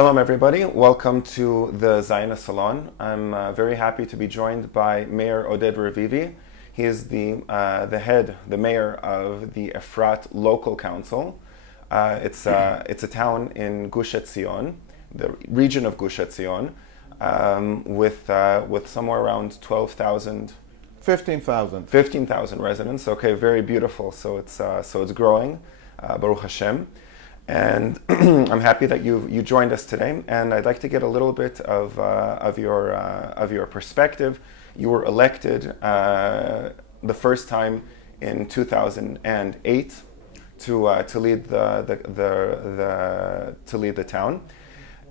Shalom everybody, welcome to the Zionist Salon. I'm very happy to be joined by Mayor Oded Revivi. He is the mayor of the Efrat local council. It's a town in Gush Etzion, the region of Gush Etzion, with somewhere around 15,000 residents. Okay, very beautiful. So it's growing, Baruch Hashem. And I'm happy that you joined us today, and I'd like to get a little bit of your perspective. You were elected the first time in 2008 to lead the town,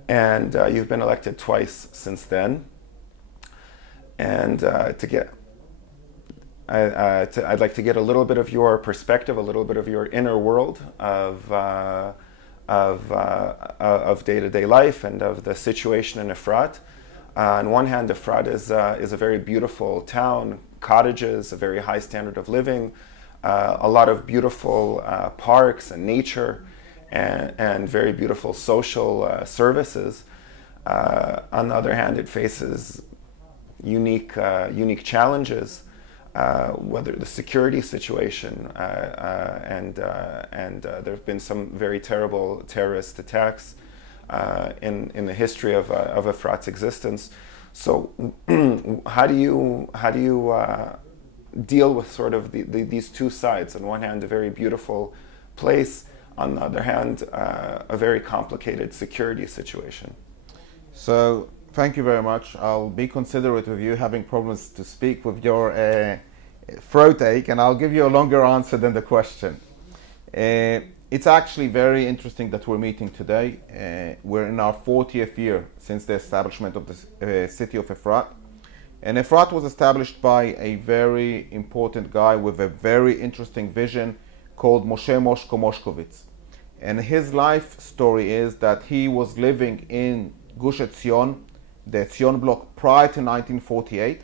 and you've been elected twice since then. And I'd like to get a little bit of your perspective, a little bit of your inner world of day-to-day life and of the situation in Efrat. On one hand, Efrat is a very beautiful town, cottages, a very high standard of living, a lot of beautiful parks and nature, and very beautiful social services. On the other hand, it faces unique challenges. Whether the security situation and there have been some very terrible terrorist attacks in the history of Efrat's existence. So, how do you deal with sort of these two sides? On one hand, a very beautiful place. On the other hand, a very complicated security situation. So, thank you very much. I'll be considerate with you having problems to speak with your throat ache, and I'll give you a longer answer than the question. It's actually very interesting that we're meeting today. We're in our 40th year since the establishment of the city of Efrat. And Efrat was established by a very important guy with a very interesting vision called Moshe Moshko Moshkovitz. And his life story is that he was living in Gush Etzion, the Etzion block, prior to 1948.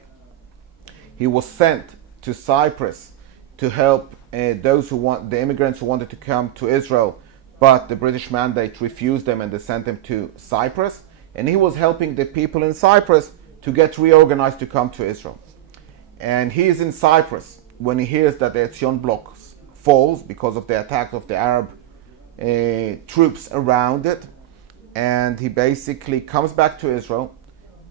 He was sent to Cyprus to help the immigrants who wanted to come to Israel, but the British mandate refused them and they sent them to Cyprus. And he was helping the people in Cyprus to get reorganized to come to Israel. And he is in Cyprus when he hears that the Etzion block falls because of the attack of the Arab troops around it. And he basically comes back to Israel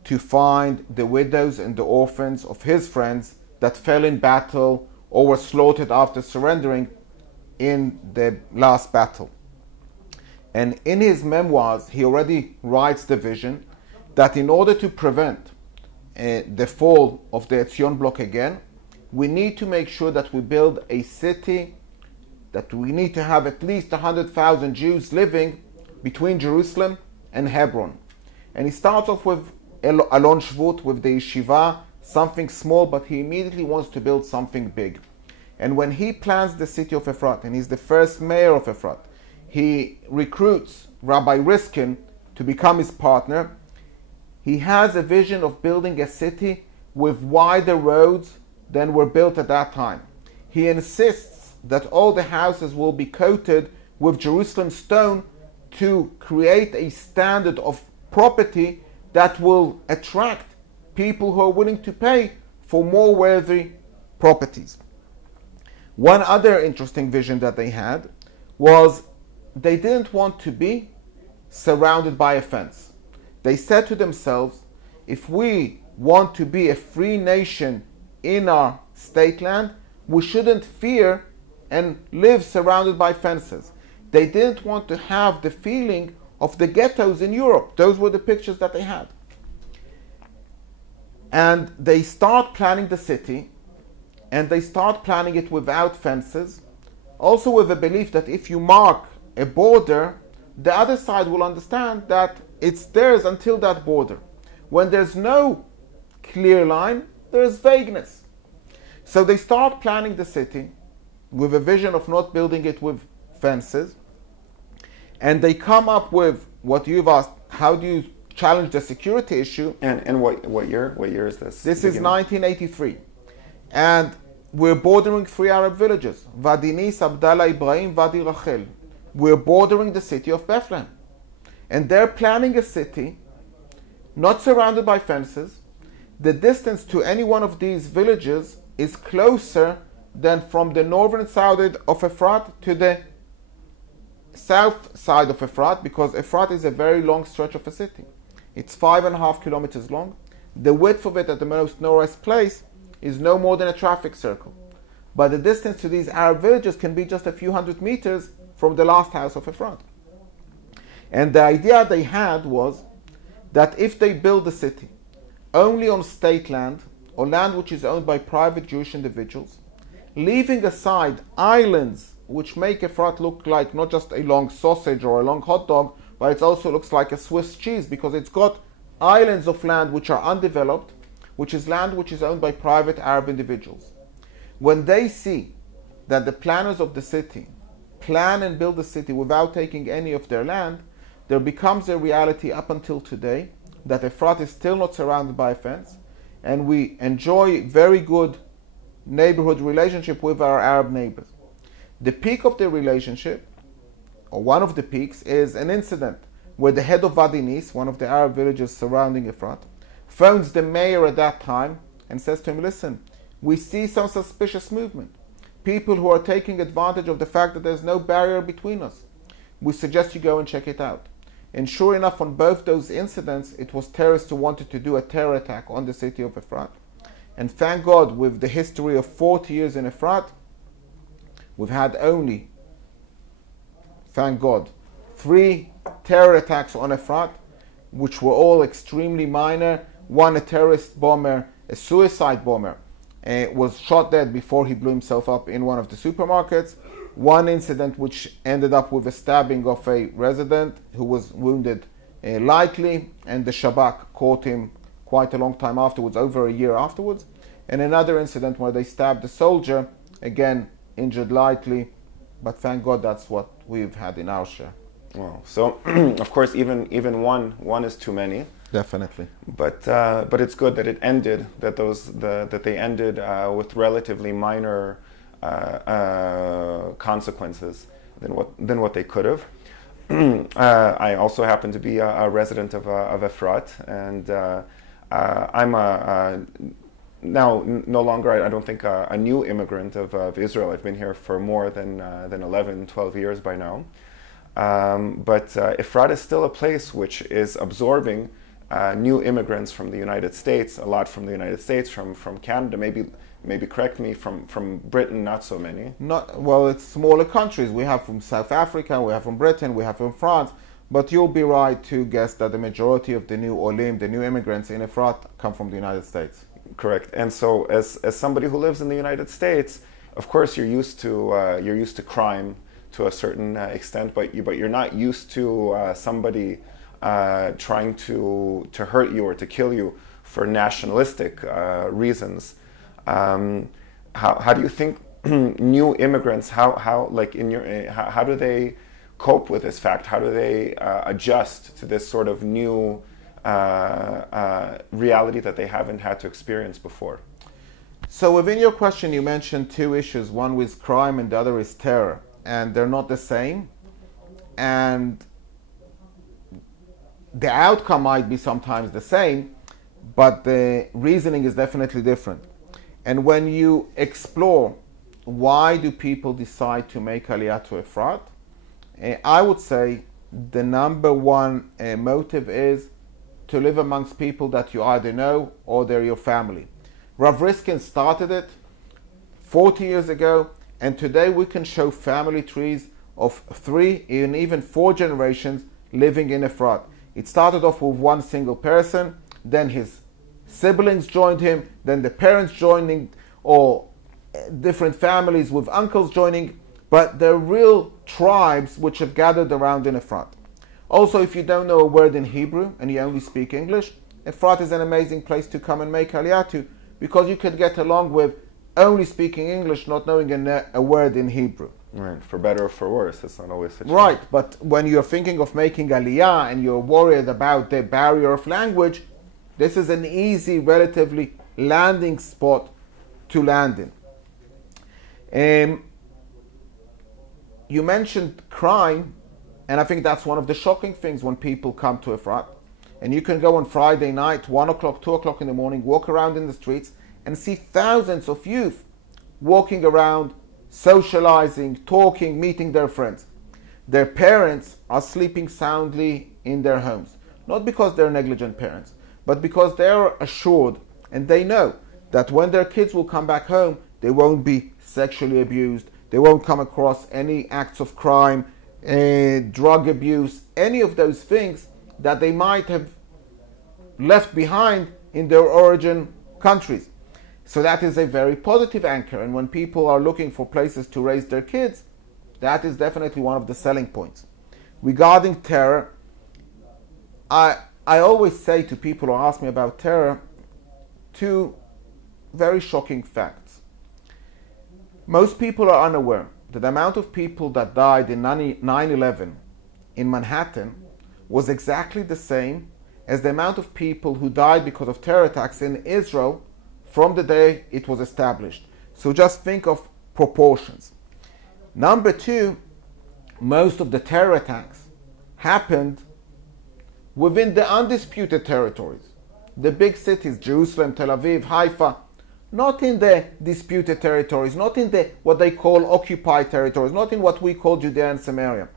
to find the widows and the orphans of his friends that fell in battle or were slaughtered after surrendering in the last battle. And in his memoirs, he already writes the vision that in order to prevent the fall of the Etzion block again, we need to make sure that we build a city, that we need to have at least 100,000 Jews living between Jerusalem and Hebron. And he starts off with Alon Shvut, with the yeshiva, something small, but he immediately wants to build something big. And when he plans the city of Efrat, and he's the first mayor of Efrat, he recruits Rabbi Riskin to become his partner. He has a vision of building a city with wider roads than were built at that time. He insists that all the houses will be coated with Jerusalem stone to create a standard of property that will attract people who are willing to pay for more worthy properties. One other interesting vision that they had was they didn't want to be surrounded by a fence. They said to themselves, if we want to be a free nation in our state land, we shouldn't fear and live surrounded by fences. They didn't want to have the feeling of the ghettos in Europe. Those were the pictures that they had. And they start planning the city, and they start planning it without fences, also with a belief that if you mark a border, the other side will understand that it's theirs until that border. When there's no clear line, there's vagueness. So they start planning the city with a vision of not building it with fences, and they come up with what you've asked, how do you challenge the security issue? And what year is this? This is 1983. And we're bordering 3 Arab villages, Vadi Nis, Abdallah, Ibrahim, Vadi Rachel. We're bordering the city of Bethlehem. And they're planning a city, not surrounded by fences. The distance to any one of these villages is closer than from the northern side of Efrat to the south side of Efrat, because Efrat is a very long stretch of a city. It's 5.5 kilometers long. The width of it at the most northwest place is no more than a traffic circle. But the distance to these Arab villages can be just a few hundred meters from the last house of Efrat. And the idea they had was that if they build the city only on state land, or land which is owned by private Jewish individuals, leaving aside islands which make Efrat look like not just a long sausage or a long hot dog, but it also looks like a Swiss cheese, because it's got islands of land which are undeveloped, which is land which is owned by private Arab individuals. When they see that the planners of the city plan and build the city without taking any of their land, there becomes a reality up until today that Efrat is still not surrounded by a fence, and we enjoy very good neighborhood relationship with our Arab neighbors. The peak of the relationship, or one of the peaks, is an incident where the head of Wadi Nis, one of the Arab villages surrounding Efrat, phones the mayor at that time and says to him, listen, we see some suspicious movement. People who are taking advantage of the fact that there's no barrier between us. We suggest you go and check it out. And sure enough, on both those incidents, it was terrorists who wanted to do a terror attack on the city of Efrat. And thank God, with the history of 40 years in Efrat, we've had only, thank God, 3 terror attacks on Efrat, which were all extremely minor. One, a terrorist bomber, a suicide bomber, was shot dead before he blew himself up in one of the supermarkets. One incident which ended up with a stabbing of a resident who was wounded lightly, and the Shabak caught him quite a long time afterwards, over a year afterwards. And another incident where they stabbed a soldier, again injured lightly, but thank God that's what we've had in our share. Wow. So, of course, even one is too many. Definitely. But it's good that it ended, that they ended with relatively minor consequences than what they could have. I also happen to be a resident of Efrat, and I'm now no longer, I don't think, a new immigrant of Israel. I've been here for more than 11, 12 years by now. But Efrat is still a place which is absorbing new immigrants from the United States, a lot from the United States, from Canada, maybe correct me, from Britain, not so many. Well, it's smaller countries. We have from South Africa, we have from Britain, we have from France, but you'll be right to guess that the majority of the new Olim, the new immigrants in Efrat, come from the United States. Correct. And so, as somebody who lives in the United States, of course, you're used to crime to a certain extent, but you're not used to somebody trying to hurt you or to kill you for nationalistic reasons. How do you think new immigrants, how do they cope with this fact? How do they adjust to this sort of new reality that they haven't had to experience before? So within your question, you mentioned 2 issues. One was crime and the other is terror. And they're not the same. And the outcome might be sometimes the same, but the reasoning is definitely different. And when you explore why do people decide to make Aliyah to Efrat, I would say the number one motive is to live amongst people that you either know or they're your family. Rav Riskin started it 40 years ago, and today we can show family trees of 3 and even 4 generations living in Efrat. It started off with one single person, then his siblings joined him, then the parents joining, or different families with uncles joining, but they're real tribes which have gathered around in Efrat. Also, if you don't know a word in Hebrew and you only speak English, Efrat is an amazing place to come and make Aliyah to, because you can get along with only speaking English, not knowing a word in Hebrew. Right, for better or for worse, it's not always such. Right, but when you're thinking of making Aliyah and you're worried about the barrier of language, this is an easy, relatively landing spot to land in. You mentioned crime. And I think that's one of the shocking things when people come to Efrat. And you can go on Friday night, 1 o'clock, 2 o'clock in the morning, walk around in the streets and see thousands of youth walking around, socializing, talking, meeting their friends. Their parents are sleeping soundly in their homes. Not because they're negligent parents, but because they're assured and they know that when their kids will come back home, they won't be sexually abused, they won't come across any acts of crime, drug abuse, any of those things that they might have left behind in their origin countries. So that is a very positive anchor. And when people are looking for places to raise their kids, that is definitely one of the selling points. Regarding terror, I always say to people who ask me about terror, two very shocking facts. Most people are unaware that the amount of people that died in 9/11 in Manhattan was exactly the same as the amount of people who died because of terror attacks in Israel from the day it was established. So just think of proportions. Number two, most of the terror attacks happened within the undisputed territories. The big cities, Jerusalem, Tel Aviv, Haifa, not in the disputed territories, not in the what they call occupied territories, not in what we call Judea and Samaria.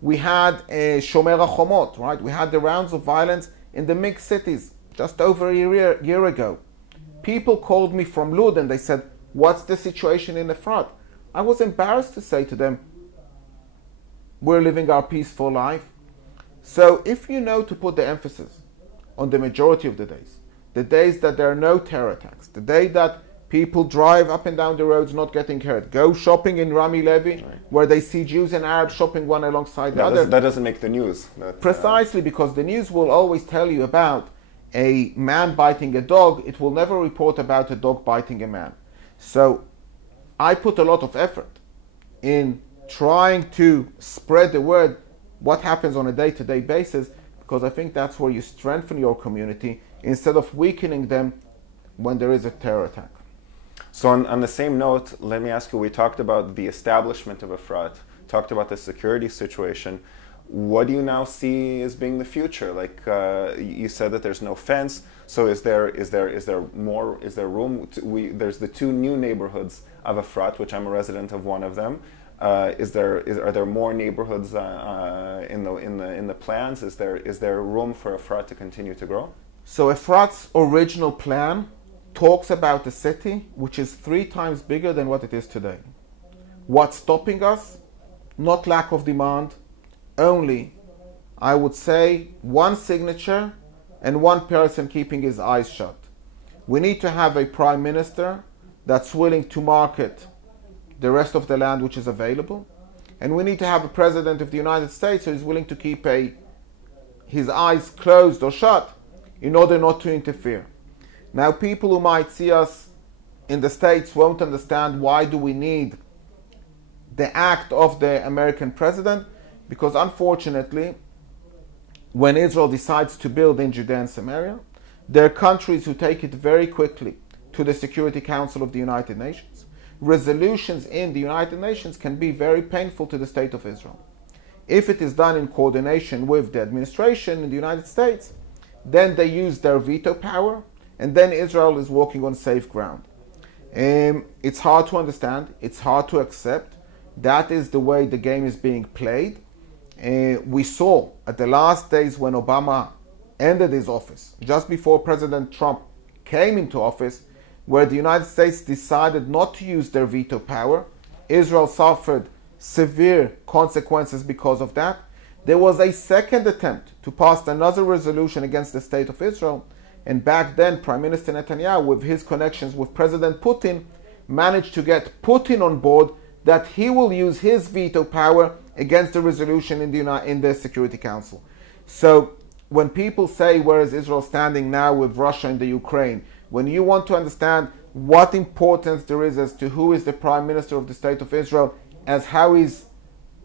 We had Shomer HaChomot, right? We had the rounds of violence in the mixed cities just over a year ago. People called me from Lud and they said, what's the situation in Efrat? I was embarrassed to say to them, we're living our peaceful life. So if you know to put the emphasis on the majority of the days that there are no terror attacks, the day that people drive up and down the roads not getting hurt, go shopping in Rami Levi, right, where they see Jews and Arabs shopping one alongside the other. That doesn't make the news. Precisely, because the news will always tell you about a man biting a dog. It will never report about a dog biting a man. So I put a lot of effort in trying to spread the word, what happens on a day-to-day basis, because I think that's where you strengthen your community instead of weakening them when there is a terror attack. So on the same note, let me ask you, we talked about the establishment of Efrat, talked about the security situation. What do you now see as being the future? Like you said that there's no fence. So is there room? There's the two new neighborhoods of Efrat, which I'm a resident of one of them. Are there more neighborhoods in the plans? Is there room for Efrat to continue to grow? So Efrat's original plan talks about a city which is 3 times bigger than what it is today. What's stopping us? Not lack of demand, only, I would say, one signature and one person keeping his eyes shut. We need to have a prime minister that's willing to market the rest of the land which is available, and we need to have a president of the United States who is willing to keep his eyes closed or shut in order not to interfere. Now, people who might see us in the States won't understand why do we need the act of the American president, because unfortunately, when Israel decides to build in Judea and Samaria, there are countries who take it very quickly to the Security Council of the United Nations. Resolutions in the United Nations can be very painful to the state of Israel. If it is done in coordination with the administration in the United States, then they use their veto power, and then Israel is walking on safe ground. It's hard to understand, it's hard to accept. That is the way the game is being played. We saw at the last days when Obama ended his office, just before President Trump came into office, where the United States decided not to use their veto power. Israel suffered severe consequences because of that. There was a second attempt to pass another resolution against the state of Israel, and back then Prime Minister Netanyahu, with his connections with President Putin, managed to get Putin on board that he will use his veto power against the resolution in the Security Council. So when people say, where is Israel standing now with Russia and the Ukraine, when you want to understand what importance there is as to who is the Prime Minister of the State of Israel, as how he's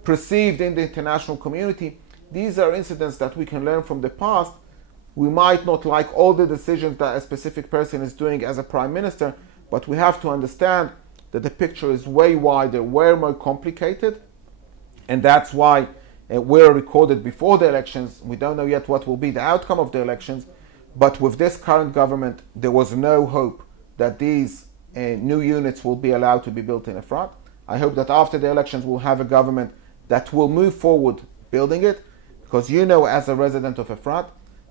perceived in the international community, these are incidents that we can learn from the past. We might not like all the decisions that a specific person is doing as a Prime Minister, but we have to understand that the picture is way wider, way more complicated, and that's why were recorded before the elections. We don't know yet what will be the outcome of the elections, but with this current government, there was no hope that these new units will be allowed to be built in Efrat. I hope that after the elections, we'll have a government that will move forward building it, because you know, as a resident of Efrat,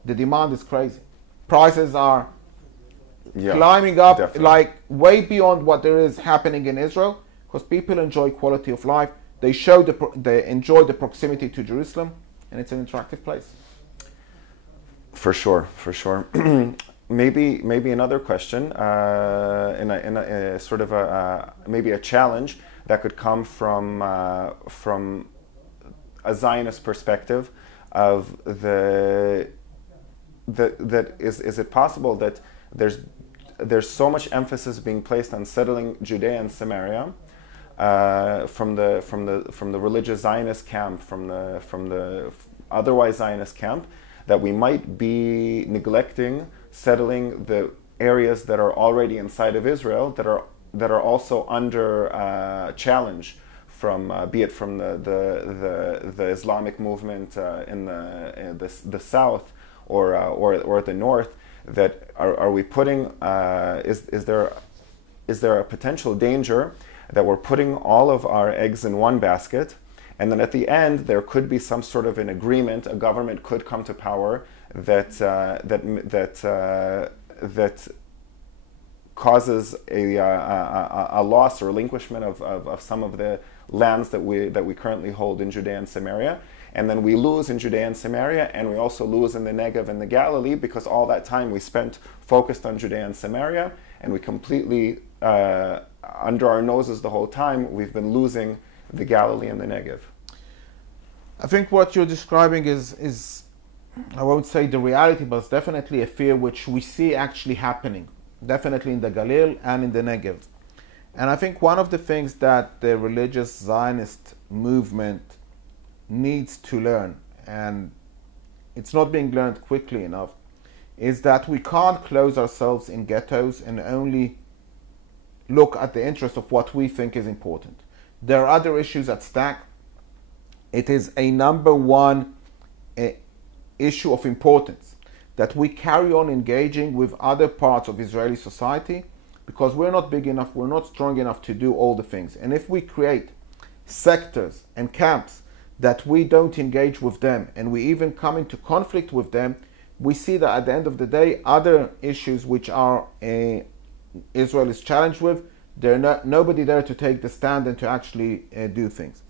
the demand is crazy. Prices are climbing up, definitely, like way beyond what there is happening in Israel, because people enjoy quality of life. They enjoy the proximity to Jerusalem, and it's an attractive place. For sure, for sure. maybe another question, in a sort of maybe a challenge that could come from a Zionist perspective of is it possible that there's so much emphasis being placed on settling Judea and Samaria from the religious Zionist camp, from the otherwise Zionist camp, that we might be neglecting settling the areas that are already inside of Israel that are also under challenge from be it from the Islamic movement in the south or the north. That are we putting? Is there a potential danger that we're putting all of our eggs in one basket, and then at the end there could be some sort of an agreement? A government could come to power that causes a loss or relinquishment of some of the lands that we currently hold in Judea and Samaria. And then we lose in Judea and Samaria, and we also lose in the Negev and the Galilee, because all that time we spent focused on Judea and Samaria, and we completely, under our noses the whole time, we've been losing the Galilee and the Negev. I think what you're describing is I won't say the reality, but it's definitely a fear which we see actually happening, definitely in the Galil and in the Negev. And I think one of the things that the religious Zionist movement needs to learn, and it's not being learned quickly enough, is that we can't close ourselves in ghettos and only look at the interest of what we think is important. There are other issues at stake. It is a number one issue of importance that we carry on engaging with other parts of Israeli society, because we're not big enough, we're not strong enough to do all the things. And if we create sectors and camps that we don't engage with them, and we even come into conflict with them, we see that at the end of the day, other issues which are Israel is challenged with, there's nobody there to take the stand and to actually do things.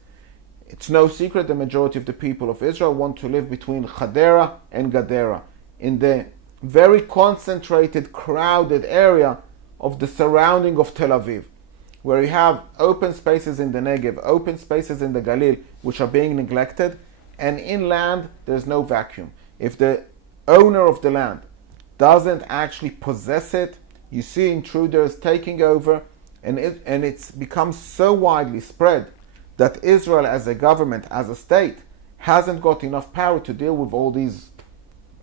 It's no secret the majority of the people of Israel want to live between Hadera and Gadera, in the very concentrated, crowded area of the surrounding of Tel Aviv, where you have open spaces in the Negev, open spaces in the Galil, which are being neglected, and inland there's no vacuum. If the owner of the land doesn't actually possess it, you see intruders taking over, and it's become so widely spread that Israel as a government, as a state, hasn't got enough power to deal with all these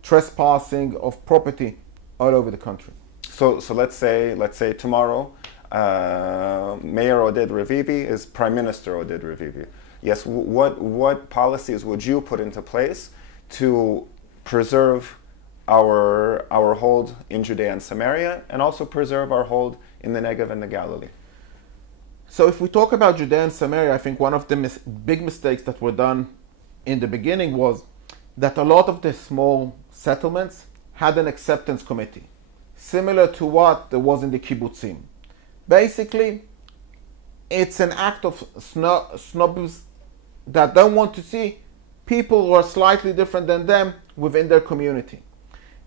trespassing of property all over the country. So let's say tomorrow, Mayor Oded Revivi is Prime Minister Oded Revivi. Yes, what policies would you put into place to preserve our hold in Judea and Samaria, and also preserve our hold in the Negev and the Galilee? So if we talk about Judea and Samaria, I think one of the big mistakes that were done in the beginning was that a lot of the small settlements had an acceptance committee, similar to what there was in the kibbutzim. Basically, it's an act of snobs that don't want to see people who are slightly different than them within their community.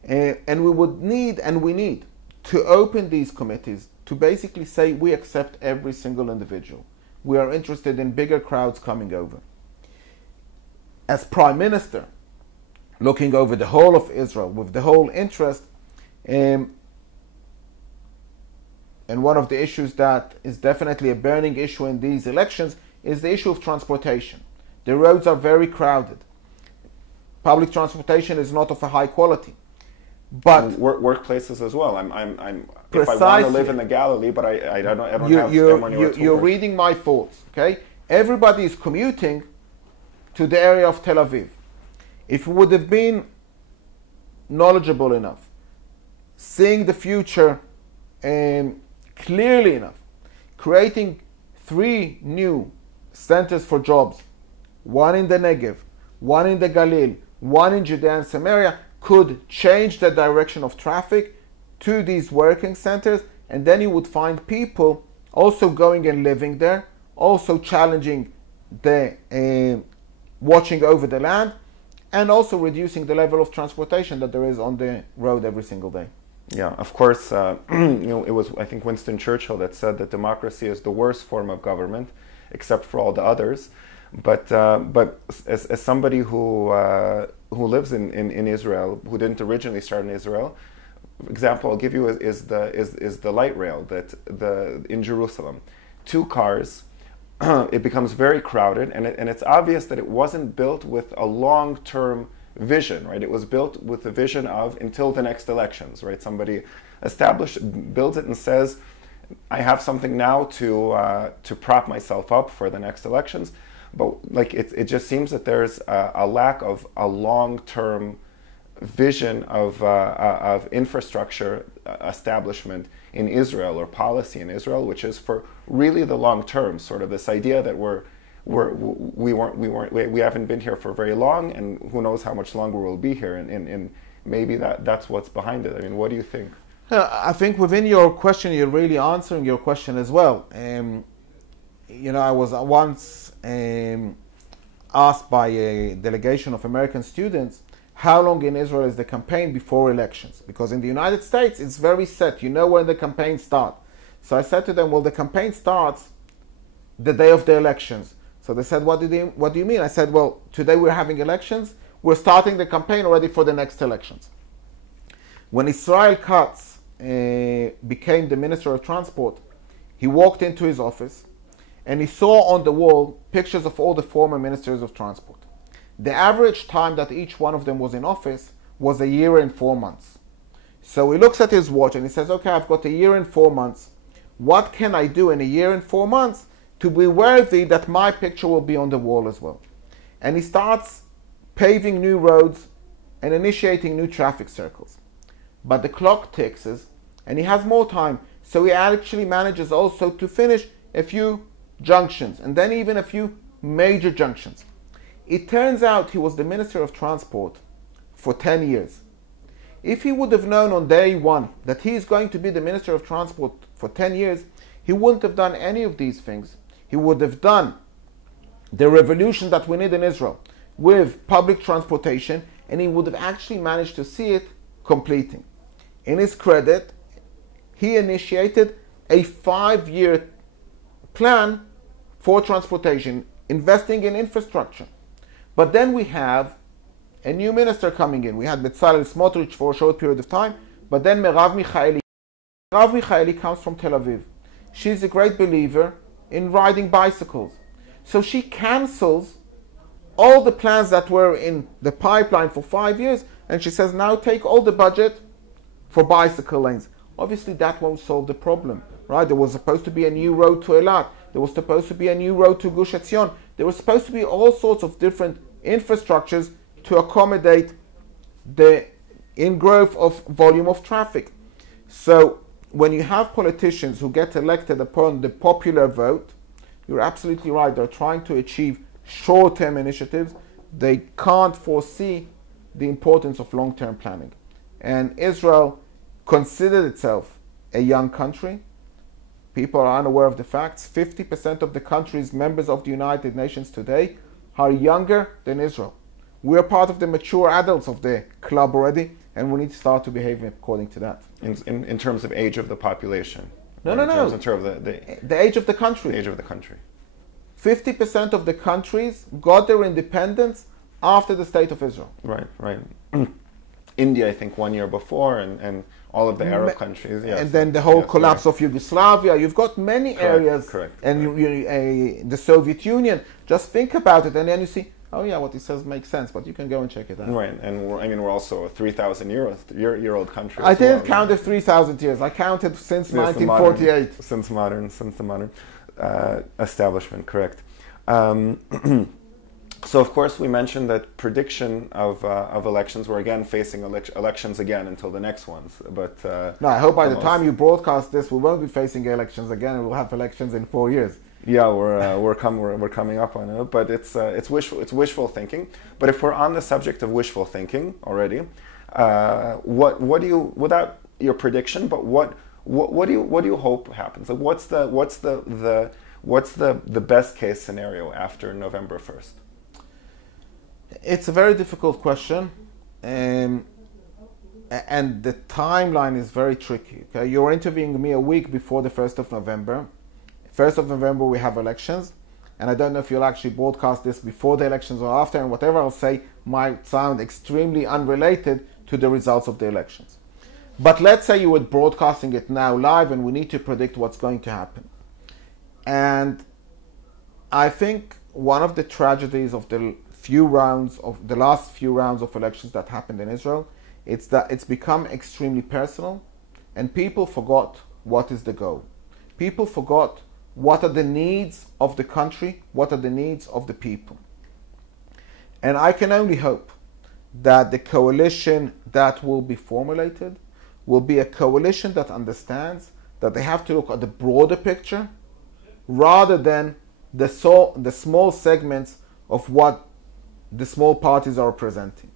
And we need to open these committees to basically say we accept every single individual. We are interested in bigger crowds coming over. As Prime Minister, looking over the whole of Israel with the whole interest, and one of the issues that is definitely a burning issue in these elections is the issue of transportation. The roads are very crowded. Public transportation is not of a high quality. But workplaces as well. If I want to live in the Galilee, but I don't have anywhere to You're reading my thoughts, okay? Everybody is commuting to the area of Tel Aviv, if he would have been knowledgeable enough, seeing the future clearly enough, creating 3 new centers for jobs, one in the Negev, one in the Galil, one in Judea and Samaria, could change the direction of traffic to these working centers, and then you would find people also going and living there, also challenging the watching over the land, and also reducing the level of transportation that there is on the road every single day. Yeah, of course, it was, I think, Winston Churchill that said that democracy is the worst form of government, except for all the others. But as somebody who lives in Israel, who didn't originally start in Israel, example I'll give you is the light rail that in Jerusalem, 2 cars. It becomes very crowded, and it's obvious that it wasn't built with a long-term vision, right? It was built with the vision of until the next elections, right? Somebody builds it and says, I have something now to prop myself up for the next elections. But like it just seems that there's a lack of a long-term vision of infrastructure establishment in Israel, or policy in Israel, which is for really the long term. Sort of this idea that we haven't been here for very long, and who knows how much longer we'll be here, and maybe that's what's behind it. I mean, what do you think? I think within your question, you're really answering your question as well. I was once asked by a delegation of American students, how long in Israel is the campaign before elections? Because in the United States, it's very set. You know when the campaign starts. So I said to them, well, the campaign starts the day of the elections. So they said, what do you mean? I said, well, today we're having elections. We're starting the campaign already for the next elections. When Israel Katz became the Minister of Transport, he walked into his office and he saw on the wall pictures of all the former ministers of transport. The average time that each one of them was in office was 1 year and 4 months. So he looks at his watch and he says, okay, I've got 1 year and 4 months. What can I do in 1 year and 4 months to be worthy that my picture will be on the wall as well? And he starts paving new roads and initiating new traffic circles. But the clock ticks and he has more time. So he actually manages also to finish a few junctions, and then even a few major junctions. It turns out he was the Minister of Transport for 10 years. If he would have known on day one that he is going to be the Minister of Transport for 10 years, he wouldn't have done any of these things. He would have done the revolution that we need in Israel with public transportation, and he would have actually managed to see it completing. In his credit, he initiated a 5-year plan for transportation, investing in infrastructure. But then we have a new minister coming in. We had Bezalel Smotrich for a short period of time, but then Merav Michaeli. Merav Michaeli comes from Tel Aviv. She's a great believer in riding bicycles. So she cancels all the plans that were in the pipeline for 5 years, and she says, now take all the budget for bicycle lanes. Obviously that won't solve the problem, right? There was supposed to be a new road to Eilat. There was supposed to be a new road to Gush Etzion. There was supposed to be all sorts of different infrastructures to accommodate the ingrowth of volume of traffic. So when you have politicians who get elected upon the popular vote, you're absolutely right. They're trying to achieve short-term initiatives. They can't foresee the importance of long-term planning. And Israel considered itself a young country. People are unaware of the facts. 50% of the country's members of the United Nations today are younger than Israel. We are part of the mature adults of the club already, and we need to start to behave according to that. In terms of age of the population? No. In terms of the age of the country. The age of the country. 50% of the countries got their independence after the State of Israel. Right. India, I think, 1 year before, and all of the Arab countries. Yes. And then the whole collapse of Yugoslavia. You've got many areas. Correct. And the Soviet Union. Just think about it, and then you see, oh yeah, what he says makes sense, but you can go and check it out. Right, and we're also a 3,000-year-old country. I didn't count the 3,000 years. I counted since 1948. Since the modern establishment, correct. So of course we mentioned that prediction of elections, we're again facing elections again until the next ones. But no, I hope by the time you broadcast this, we won't be facing elections again, and we'll have elections in 4 years. Yeah, we're coming up on it, but it's wishful thinking. But if we're on the subject of wishful thinking already, what do you, without your prediction, but what do you hope happens? Like what's the best case scenario after November 1st? It's a very difficult question, and the timeline is very tricky. Okay, you're interviewing me a week before the 1st of November. 1st of November we have elections, and I don't know if you'll actually broadcast this before the elections or after, and whatever I'll say might sound extremely unrelated to the results of the elections. But let's say you were broadcasting it now live, and we need to predict what's going to happen. And I think one of the tragedies of the last few rounds of elections that happened in Israel, it's that it's become extremely personal, and people forgot what is the goal. People forgot what are the needs of the country, what are the needs of the people. And I can only hope that the coalition that will be formulated will be a coalition that understands that they have to look at the broader picture rather than the small segments of what the small parties are representing.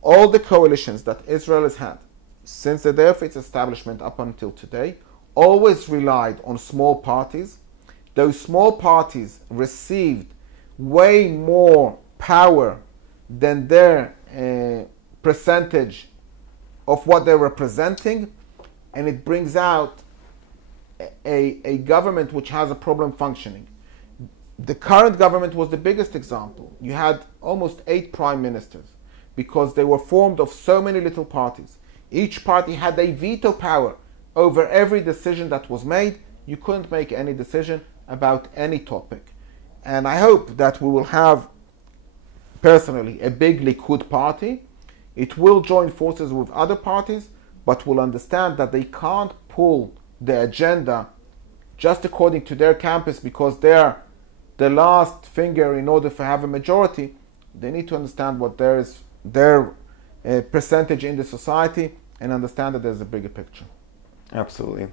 All the coalitions that Israel has had since the day of its establishment up until today always relied on small parties. Those small parties received way more power than their percentage of what they're representing, and it brings out a government which has a problem functioning. The current government was the biggest example. You had almost 8 prime ministers because they were formed of so many little parties. Each party had a veto power over every decision that was made. You couldn't make any decision about any topic. And I hope that we will have, personally, a big Likud party. It will join forces with other parties, but will understand that they can't pull the agenda just according to their campus because they're the last finger in order to have a majority. They need to understand what their percentage in the society and understand that there's a bigger picture. Absolutely.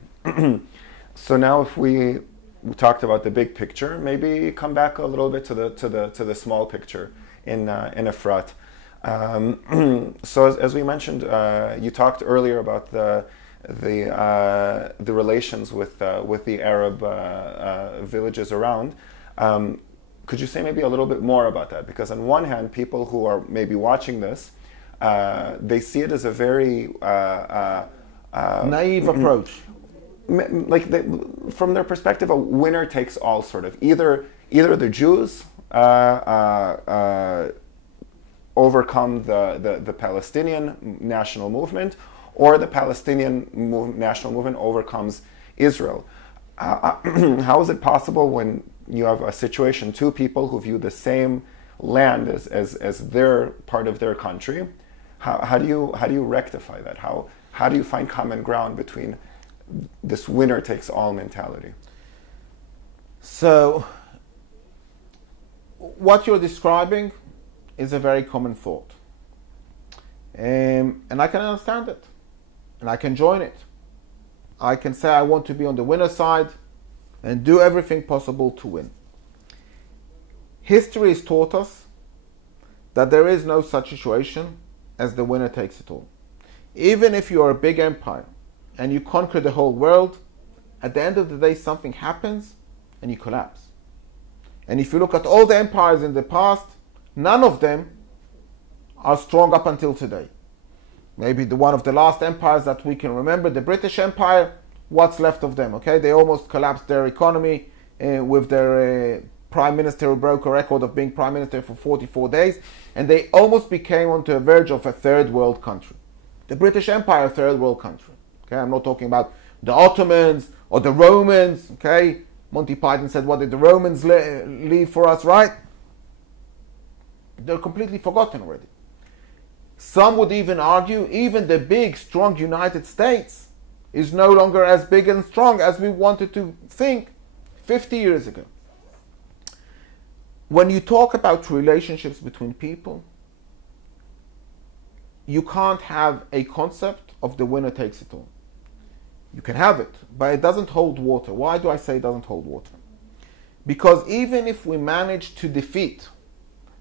So now, if we talked about the big picture, maybe come back a little bit to the small picture in Efrat. So as we mentioned, you talked earlier about the relations with the Arab villages around. Could you say maybe a little bit more about that? Because on one hand, people who are maybe watching this, they see it as a very naive approach. Like from their perspective, a winner takes all sort of. Either the Jews overcome the Palestinian national movement, or the Palestinian national movement overcomes Israel. How is it possible when you have a situation, two people who view the same land as their part of their country? How do you rectify that? How do you find common ground between this winner takes all mentality? So what you're describing is a very common thought. And I can understand it. And I can join it. I can say I want to be on the winner's side and do everything possible to win. History has taught us that there is no such situation as the winner takes it all. Even if you are a big empire and you conquer the whole world, at the end of the day something happens and you collapse. And if you look at all the empires in the past, none of them are strong up until today. Maybe one of the last empires that we can remember, the British Empire, what's left of them, okay? They almost collapsed their economy with their prime minister who broke a record of being prime minister for 44 days, and they almost became on the verge of a third world country. The British Empire, a third world country, okay? I'm not talking about the Ottomans or the Romans, okay? Monty Python said, what did the Romans leave for us, right? They're completely forgotten already. Some would even argue even the big, strong United States is no longer as big and strong as we wanted to think 50 years ago. when you talk about relationships between people, you can't have a concept of the winner takes it all. You can have it, but it doesn't hold water. Why do I say it doesn't hold water? Because even if we manage to defeat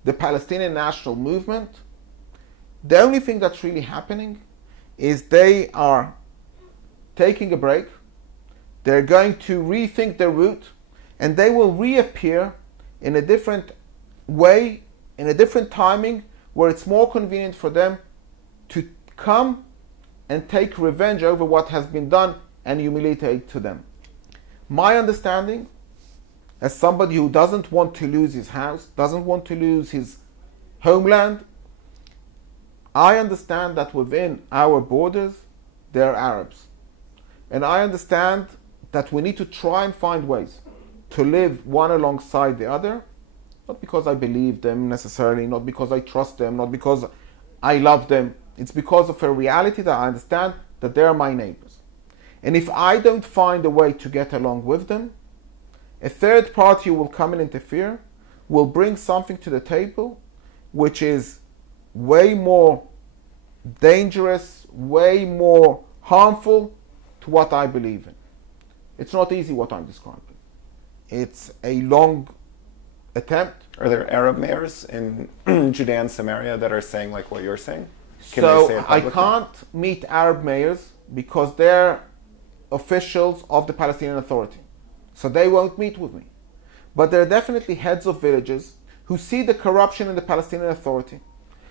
the Palestinian national movement, the only thing that's really happening is they are taking a break, they're going to rethink their route, and they will reappear in a different way, in a different timing, where it's more convenient for them to come and take revenge over what has been done and humiliate to them. My understanding, as somebody who doesn't want to lose his house, doesn't want to lose his homeland, I understand that within our borders there are Arabs. And I understand that we need to try and find ways to live one alongside the other, not because I believe them necessarily, not because I trust them, not because I love them. It's because of a reality that I understand that they are my neighbors. And if I don't find a way to get along with them, a third party will come and interfere, will bring something to the table which is way more dangerous, way more harmful to what I believe in. It's not easy what I'm describing. It's a long attempt. Are there Arab mayors in Judea and Samaria that are saying like what you're saying? So I can't meet Arab mayors because they're officials of the Palestinian Authority. So they won't meet with me. But there are definitely heads of villages who see the corruption in the Palestinian Authority,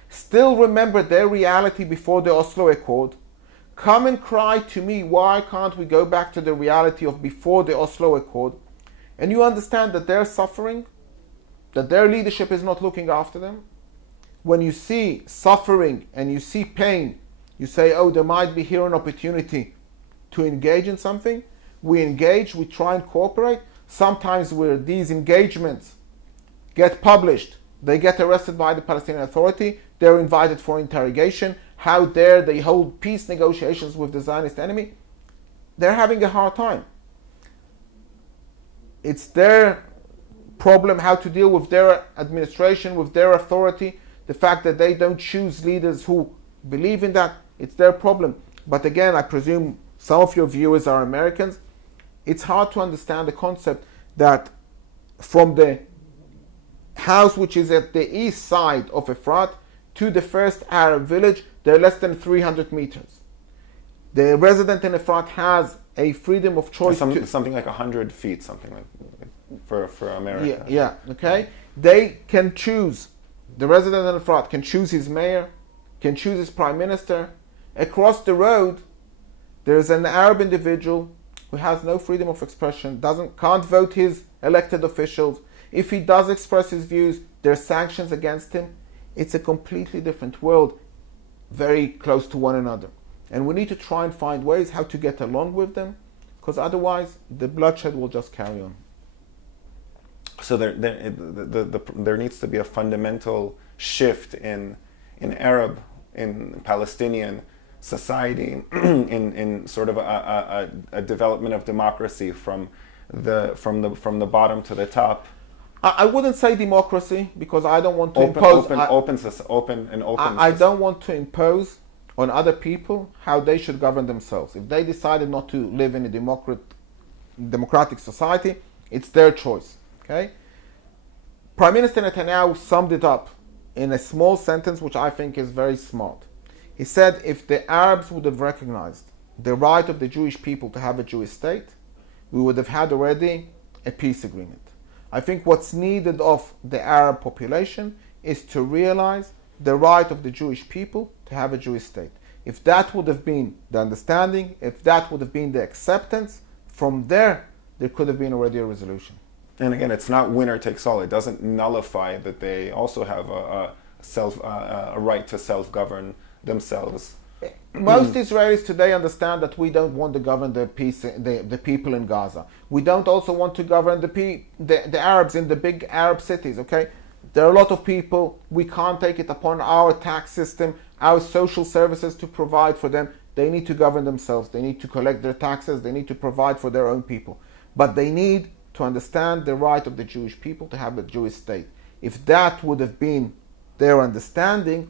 still remember their reality before the Oslo Accord, come and cry to me, why can't we go back to the reality of before the Oslo Accord? And you understand that they're suffering, that their leadership is not looking after them. When you see suffering and you see pain, you say, oh, there might be here an opportunity to engage in something. We engage, we try and cooperate. Sometimes where these engagements get published, they get arrested by the Palestinian Authority, they're invited for interrogation. How dare they hold peace negotiations with the Zionist enemy? They're having a hard time. It's their problem how to deal with their administration, with their authority. The fact that they don't choose leaders who believe in that, it's their problem. But again, I presume some of your viewers are Americans. It's hard to understand the concept that from the house which is at the east side of Efrat to the first Arab village, they're less than 300 meters. The resident in Efrat has a freedom of choice. Something like 100 feet, something like for America. Yeah, okay. They can choose, the resident in Efrat can choose his mayor, can choose his prime minister. Across the road, there's an Arab individual who has no freedom of expression, can't vote his elected officials. If he does express his views, there are sanctions against him. It's a completely different world, very close to one another. And we need to try and find ways how to get along with them, because otherwise the bloodshed will just carry on. So there needs to be a fundamental shift in Arab, in Palestinian society, in sort of a development of democracy from the bottom to the top. I wouldn't say democracy, because I don't want to impose. I don't want to impose on other people how they should govern themselves. If they decided not to live in a democratic society, it's their choice. Okay. Prime Minister Netanyahu summed it up in a small sentence, which I think is very smart. He said, if the Arabs would have recognized the right of the Jewish people to have a Jewish state, we would have had already a peace agreement. I think what's needed of the Arab population is to realize the right of the Jewish people to have a Jewish state. If that would have been the understanding, if that would have been the acceptance, from there could have been already a resolution. And again, it's not winner takes all. It doesn't nullify that they also have a right to self-govern themselves. Most Israelis today understand that we don't want to govern the people in Gaza. We don't also want to govern the Arabs in the big Arab cities, okay? There are a lot of people, we can't take it upon our tax system, our social services to provide for them. They need to govern themselves. They need to collect their taxes. They need to provide for their own people. But they need to understand the right of the Jewish people to have a Jewish state. if that would have been their understanding,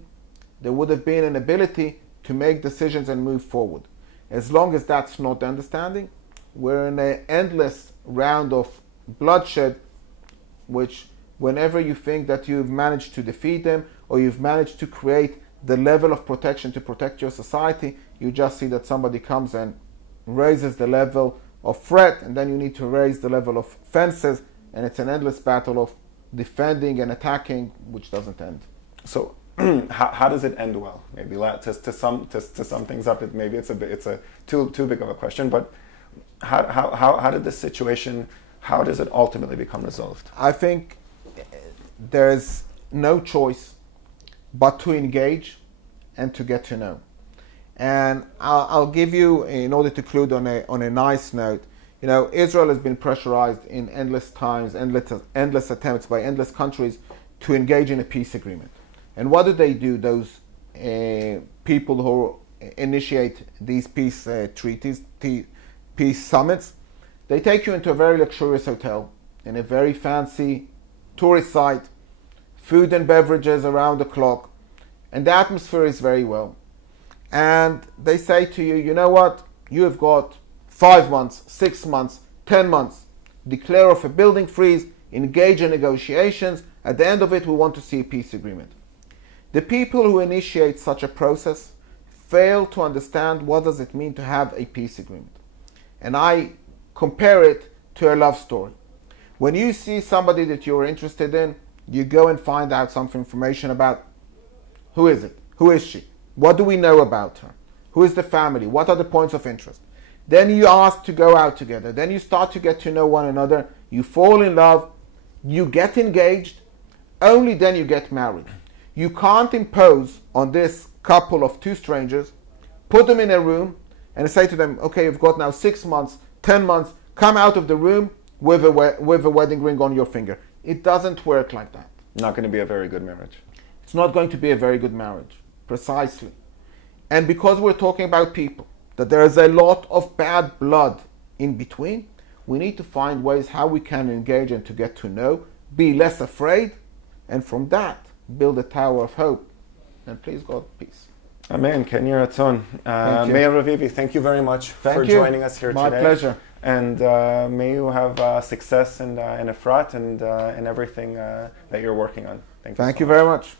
there would have been an ability to make decisions and move forward. As long as that's not the understanding, we're in an endless round of bloodshed, which whenever you think that you've managed to defeat them or you've managed to create the level of protection to protect your society, you just see that somebody comes and raises the level of threat, and then you need to raise the level of fences, and it's an endless battle of defending and attacking, which doesn't end. So, how does it end well? Maybe to sum things up, maybe it's a too big of a question. But how did this situation? How does it ultimately become resolved? I think there's no choice but to engage and to get to know. And I'll give you, in order to conclude on a nice note, you know, Israel has been pressurized in endless times, endless attempts by endless countries to engage in a peace agreement. And what do? Those people who initiate these peace treaties, peace summits, they take you into a very luxurious hotel in a very fancy tourist site, food and beverages around the clock, and the atmosphere is very well. And they say to you, you know what, you have got 5 months, 6 months, 10 months, declare off a building freeze, engage in negotiations, at the end of it we want to see a peace agreement. The people who initiate such a process fail to understand what does it mean to have a peace agreement. And I compare it to a love story. When you see somebody that you're interested in, you go and find out some information about who is it, who is she, what do we know about her, who is the family, what are the points of interest. Then you ask to go out together, then you start to get to know one another, you fall in love, you get engaged, only then you get married. You can't impose on this couple of two strangers, put them in a room and say to them, okay, you've got now 6 months, 10 months, come out of the room with a wedding ring on your finger. It doesn't work like that. Not going to be a very good marriage. It's not going to be a very good marriage, precisely. And because we're talking about people, that there is a lot of bad blood in between, we need to find ways how we can engage and to get to know, be less afraid, and from that, build a tower of hope. And please God, peace. Amen. Ken Yeratzon. Meir Revivi, thank you very much for joining us here today. My pleasure. And may you have success in Efrat and in everything that you're working on. Thank you very much.